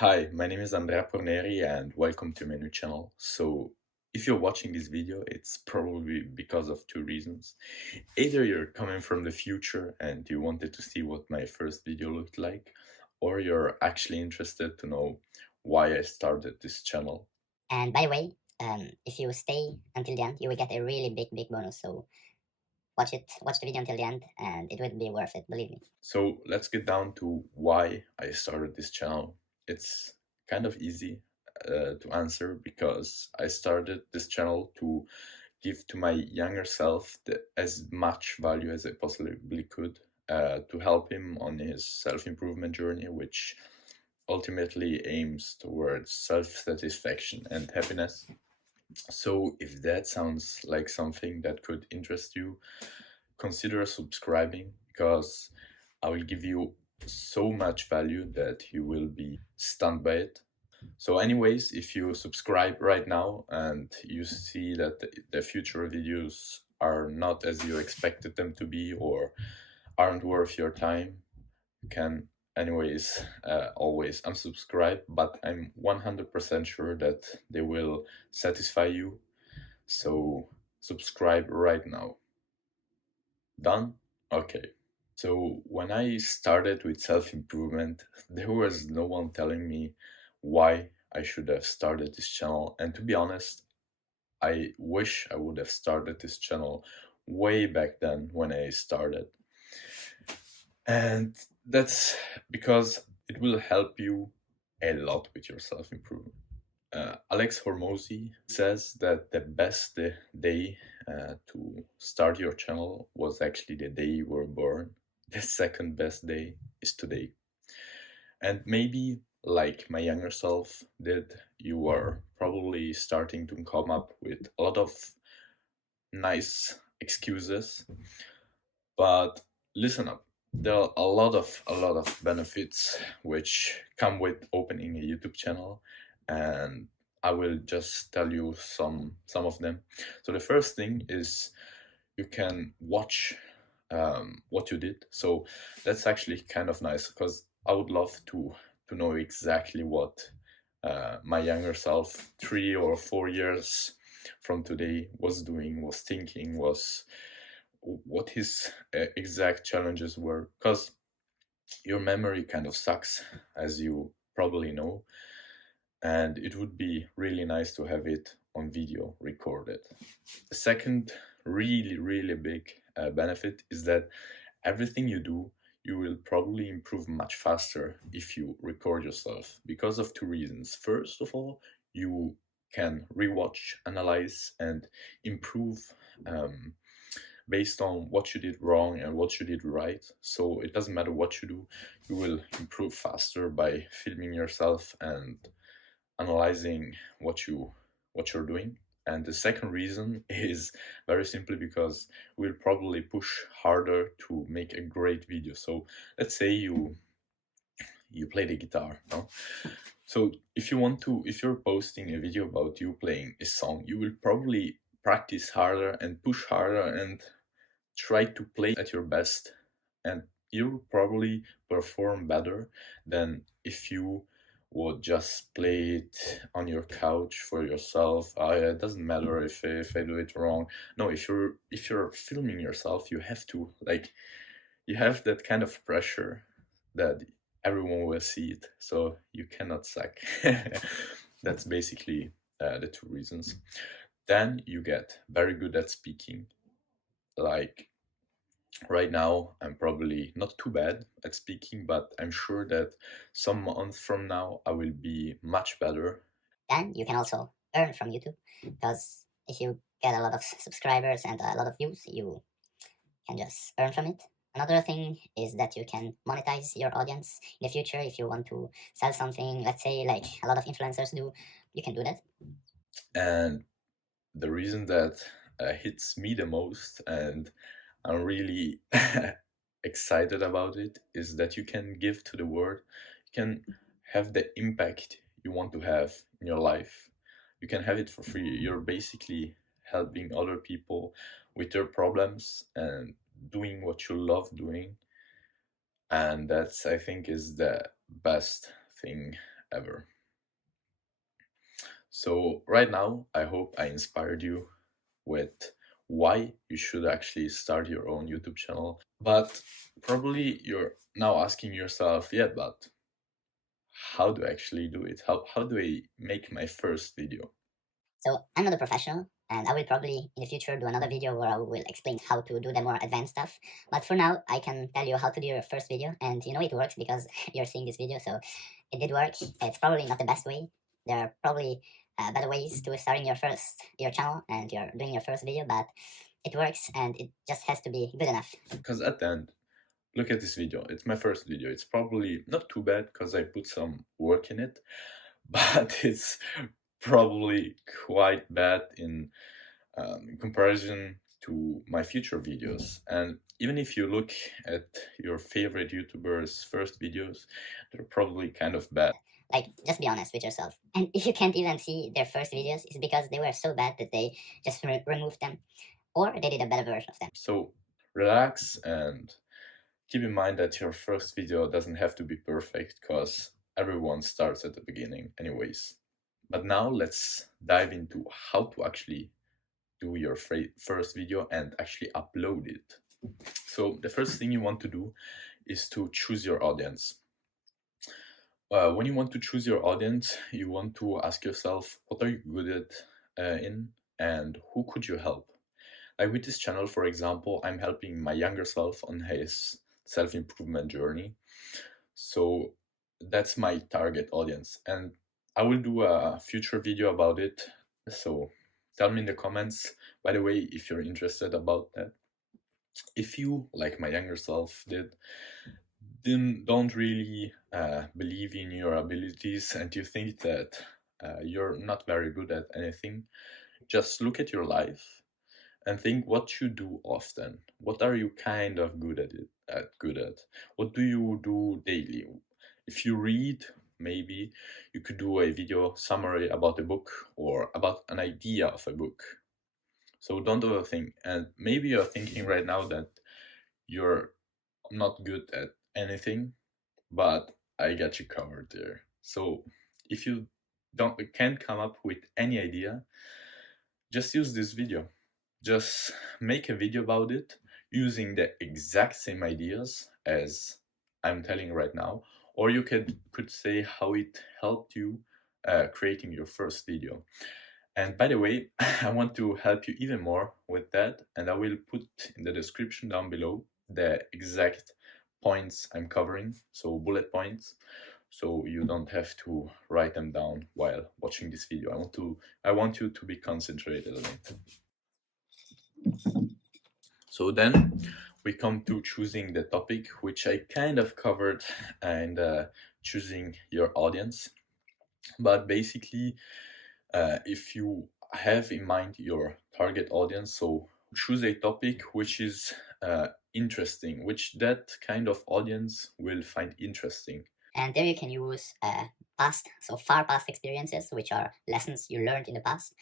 Hi, my name is Andrea Porneri and welcome to my new channel. So if you're watching this video, it's probably because of two reasons. Either you're coming from the future and you wanted to see what my first video looked like, or you're actually interested to know why I started this channel. And by the way, if you stay until the end, you will get a really big bonus. So watch the video until the end, and it will be worth it. Believe me. So let's get down to why I started this channel. It's kind of easy to answer because I started this channel to give to my younger self as much value as I possibly could to help him on his self-improvement journey, which ultimately aims towards self-satisfaction and happiness. So if that sounds like something that could interest you, consider subscribing because I will give you so much value that you will be stunned by it. So anyways, if you subscribe right now and you see that the future videos are not as you expected them to be or aren't worth your time, you can anyways always unsubscribe, but I'm 100% sure that they will satisfy you. So subscribe right now. Done? Okay. So when I started with self-improvement, there was no one telling me why I should have started this channel. And to be honest, I wish I would have started this channel way back then when I started. And that's because it will help you a lot with your self-improvement. Alex Hormozy says that the best day to start your channel was actually the day you were born. The second best day is today. And maybe, like my younger self did, you are probably starting to come up with a lot of nice excuses. But listen up. There are a lot of benefits which come with opening a YouTube channel, and I will just tell you some of them. So the first thing is you can watch what you did. So that's actually kind of nice because I would love to know exactly what my younger self 3 or 4 years from today was doing, was thinking, was what his exact challenges were, because your memory kind of sucks, as you probably know, and it would be really nice to have it on video recorded. The second really big benefit is that everything you do, you will probably improve much faster if you record yourself because of two reasons. First of all, you can rewatch, analyze, and improve um, based on what you did wrong and what you did right. So it doesn't matter what you do, you will improve faster by filming yourself and analyzing what you're doing. And the second reason is very simply because we'll probably push harder to make a great video. So let's say you play the guitar, no? So if you're posting a video about you playing a song, you will probably practice harder and push harder and try to play at your best, and you'll probably perform better than if you would just play it on your couch for yourself. It doesn't matter if I do it wrong. No, if you're filming yourself, you have to, like, you have that kind of pressure that everyone will see it, so you cannot suck. That's basically the two reasons. Then you get very good at speaking. Like, right now, I'm probably not too bad at speaking, but I'm sure that some months from now, I will be much better. Then you can also earn from YouTube because if you get a lot of subscribers and a lot of views, you can just earn from it. Another thing is that you can monetize your audience in the future if you want to sell something. Let's say like a lot of influencers do, you can do that. And the reason that hits me the most, and I'm really excited about it, is that you can give to the world. You can have the impact you want to have in your life. You can have it for free. You're basically helping other people with their problems and doing what you love doing. And that's, I think, is the best thing ever. So right now, I hope I inspired you with why you should actually start your own YouTube channel. But probably you're now asking yourself, yeah, but how do I actually do it? How do I make my first video? So I'm not a professional, and I will probably in the future do another video where I will explain how to do the more advanced stuff. But for now, I can tell you how to do your first video, and you know it works because you're seeing this video, so it did work. It's probably not the best way. There are probably better ways to starting your channel and you're doing your first video, but it works and it just has to be good enough. Because at the end, look at this video. It's my first video. It's probably not too bad because I put some work in it, but it's probably quite bad in comparison to my future videos. And even if you look at your favorite YouTubers' first videos, they're probably kind of bad. Like, just be honest with yourself. And if you can't even see their first videos, it's because they were so bad that they just removed them, or they did a better version of them. So relax and keep in mind that your first video doesn't have to be perfect because everyone starts at the beginning anyways. But now let's dive into how to actually do your first video and actually upload it. So the first thing you want to do is to choose your audience. When you want to choose your audience, you want to ask yourself, what are you good at in, and who could you help? Like with this channel, for example, I'm helping my younger self on his self-improvement journey. So that's my target audience, and I will do a future video about it. So tell me in the comments, by the way, if you're interested about that. If you, like my younger self did, don't really believe in your abilities and you think that you're not very good at anything, just look at your life and think what you do often. What are you kind of good at What do you do daily? If you read, maybe you could do a video summary about a book or about an idea of a book. So don't overthink. And maybe you're thinking right now that you're not good at anything, but I got you covered there. So if you can't come up with any idea, just use this video. Just make a video about it using the exact same ideas as I'm telling right now, or you could say how it helped you creating your first video. And by the way, I want to help you even more with that, and I will put in the description down below the exact points I'm covering, so bullet points, so you don't have to write them down while watching this video. I want you to be concentrated on it. So then we come to choosing the topic, which I kind of covered, and choosing your audience. But basically, if you have in mind your target audience, so choose a topic which is interesting, which that kind of audience will find interesting. And there you can use far past experiences, which are lessons you learned in the past.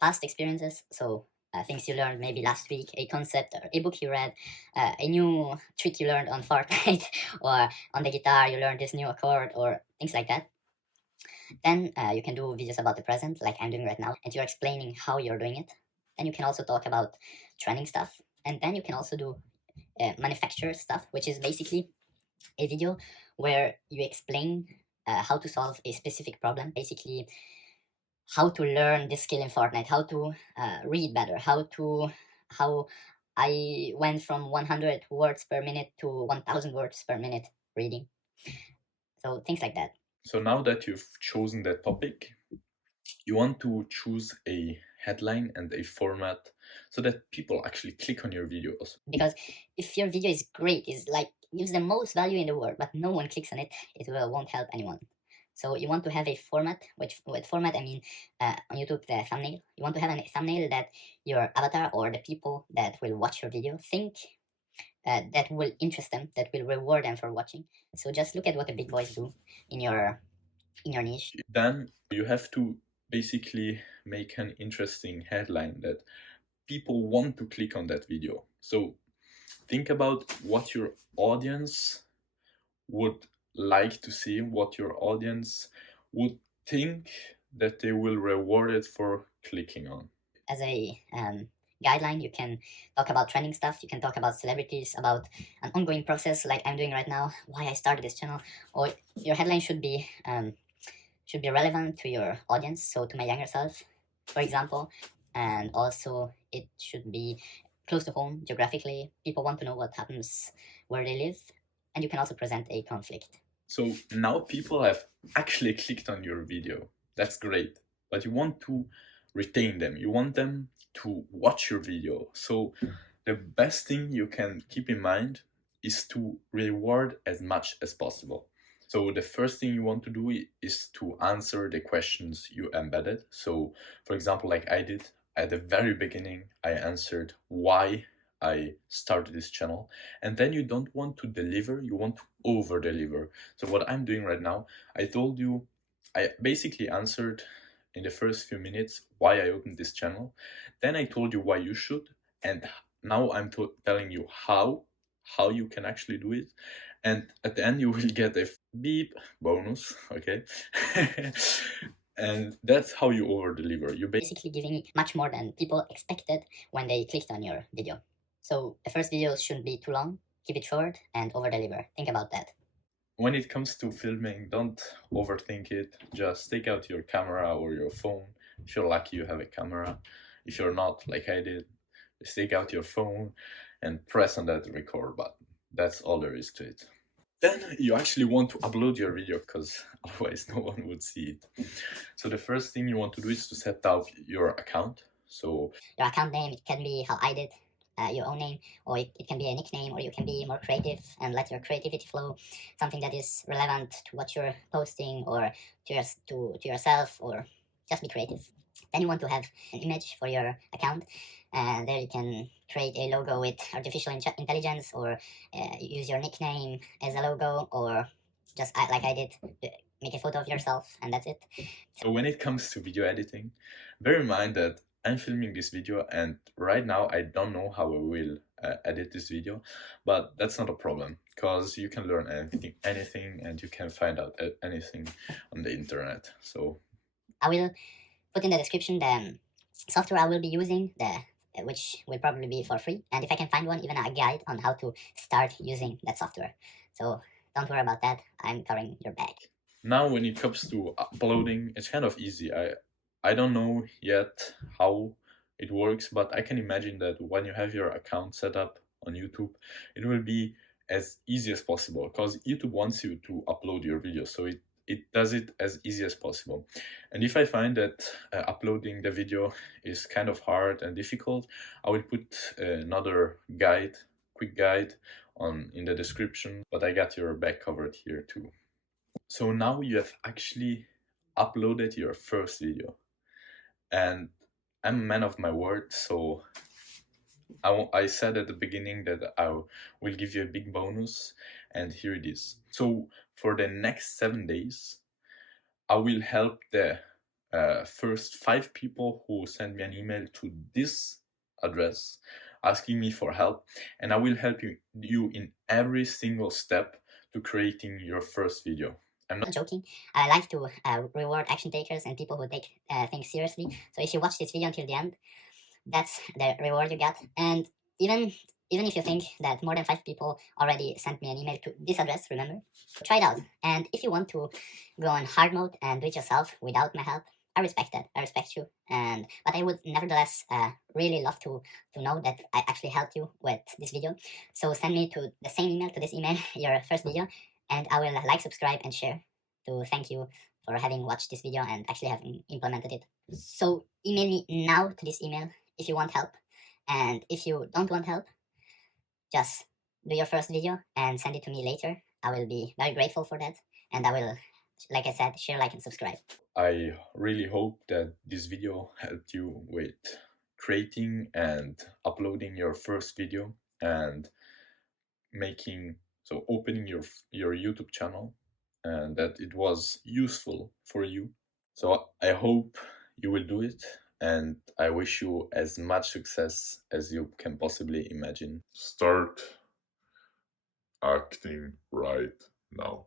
Past experiences, so things you learned maybe last week, a concept or a book you read, a new trick you learned on Fortnite, or on the guitar you learned this new accord, or things like that. Then you can do videos about the present, like I'm doing right now, and you're explaining how you're doing it. Then you can also talk about trending stuff, and then you can also do manufacturer stuff, which is basically a video where you explain how to solve a specific problem, basically how to learn this skill in Fortnite, how to read better, how I went from 100 words per minute to 1000 words per minute reading. So things like that. So now that you've chosen that topic, you want to choose a headline and a format so that people actually click on your videos. Because if your video is great, is like gives the most value in the world, but no one clicks on it, it won't help anyone. So you want to have a format, which with format I mean on YouTube the thumbnail. You want to have a thumbnail that your avatar or the people that will watch your video think that will interest them, that will reward them for watching. So just look at what the big boys do in your niche. Then you have to basically make an interesting headline that people want to click on that video. So think about what your audience would like to see what your audience would think that they will reward it for clicking on. As a guideline, you can talk about trending stuff, you can talk about celebrities, about an ongoing process like I'm doing right now, why I started this channel, or your headline should be relevant to your audience, so to my younger self, for example, and also it should be close to home geographically. People want to know what happens where they live, and you can also present a conflict. So now people have actually clicked on your video. That's great. But you want to retain them. You want them to watch your video. So the best thing you can keep in mind is to reward as much as possible. So the first thing you want to do is to answer the questions you embedded. So for example, like I did at the very beginning, I answered why I started this channel. And then you don't want to deliver, you want to over deliver. So what I'm doing right now, I told you, I basically answered in the first few minutes why I opened this channel. Then I told you why you should, and now I'm telling you how you can actually do it. And at the end you will get a beep bonus, okay? And that's how you over deliver. You're basically giving much more than people expected when they clicked on your video. So the first videos shouldn't be too long, keep it short and over deliver. Think about that. When it comes to filming, don't overthink it. Just take out your camera or your phone. If you're lucky, you have a camera. If you're not, like I did, just take out your phone and press on that record button. That's all there is to it. Then you actually want to upload your video because otherwise no one would see it. So the first thing you want to do is to set up your account. So your account name, it can be how I did, your own name, or it can be a nickname, or you can be more creative and let your creativity flow, something that is relevant to what you're posting or to yourself, or just be creative. Then you want to have an image for your account, and there you can create a logo with artificial intelligence, or use your nickname as a logo, or just like I did, make a photo of yourself, and that's it. So when it comes to video editing, bear in mind that I'm filming this video and right now I don't know how I will edit this video, but that's not a problem because you can learn anything and you can find out anything on the internet. So I will put in the description the software I will be using, which will probably be for free, and if I can find one, even a guide on how to start using that software. So don't worry about that, I'm covering your back. Now when it comes to uploading, it's kind of easy. I don't know yet how it works, but I can imagine that when you have your account set up on YouTube, it will be as easy as possible because YouTube wants you to upload your video, so it does it as easy as possible. And if I find that uploading the video is kind of hard and difficult, I will put another guide, quick guide in the description, but I got your back covered here too. So now you have actually uploaded your first video, and I'm a man of my word, so I said at the beginning that I will give you a big bonus, and here it is. So for the next 7 days, I will help the first 5 people who send me an email to this address asking me for help, and I will help you in every single step to creating your first video. I'm not joking. I like to reward action takers and people who take things seriously. So if you watch this video until the end, that's the reward you get. And even if you think that more than 5 people already sent me an email to this address, remember, try it out. And if you want to go on hard mode and do it yourself without my help, I respect that. I respect you. But I would nevertheless really love to know that I actually helped you with this video. So send me to the same email, to this email, your first video, and I will like, subscribe, and share to thank you for having watched this video and actually having implemented it. So email me now to this email if you want help, and if you don't want help, just do your first video and send it to me later. I will be very grateful for that, and I will, like I said, share, like, and subscribe. I really hope that this video helped you with creating and uploading your first video and opening your YouTube channel, and that it was useful for you. So I hope you will do it, and I wish you as much success as you can possibly imagine. Start acting right now.